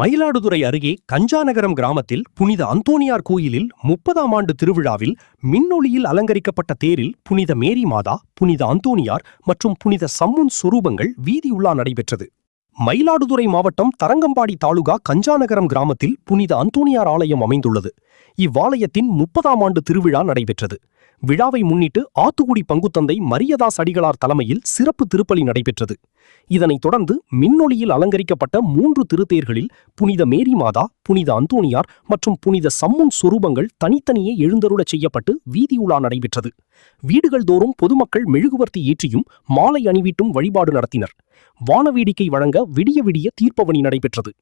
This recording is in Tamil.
மயிலாடுதுறை அருகே கஞ்சாநகரம் கிராமத்தில் புனித அந்தோணியார் கோயிலில் 30ஆம் ஆண்டு திருவிழாவில் மின்னொளியில் அலங்கரிக்கப்பட்ட தேரில் புனித மேரி மாதா, புனித அந்தோணியார் மற்றும் புனித சம்முன் சொரூபங்கள் வீதியுலா நடைபெற்றது. மயிலாடுதுறை மாவட்டம் தரங்கம்பாடி தாலுகா கஞ்சாநகரம் கிராமத்தில் புனித அந்தோணியார் ஆலயம் அமைந்துள்ளது. இவ்வாலயத்தின் 30ஆம் ஆண்டு திருவிழா நடைபெற்றது. விழாவை முன்னிட்டு ஆத்துக்குடி பங்குத்தந்தை மரியதாஸ் அடிகளார் தலைமையில் சிறப்பு திருப்பலி நடைபெற்றது. இதனைத் தொடர்ந்து மின்னொளியில் அலங்கரிக்கப்பட்ட 3 திருத்தேர்களில் புனித மேரி மாதா, புனித அந்தோணியார் மற்றும் புனித சம்முன் சொரூபங்கள் தனித்தனியே எழுந்தருளச் செய்யப்பட்டு வீதியுலா நடைபெற்றது. வீடுகள் தோறும் பொதுமக்கள் மெழுகுவர்த்தி ஏற்றியும் மாலை அணிவிட்டும் வழிபாடு நடத்தினர். வானவேடிக்கை வழங்க விடிய விடிய தீர்ப்பவனி நடைபெற்றது.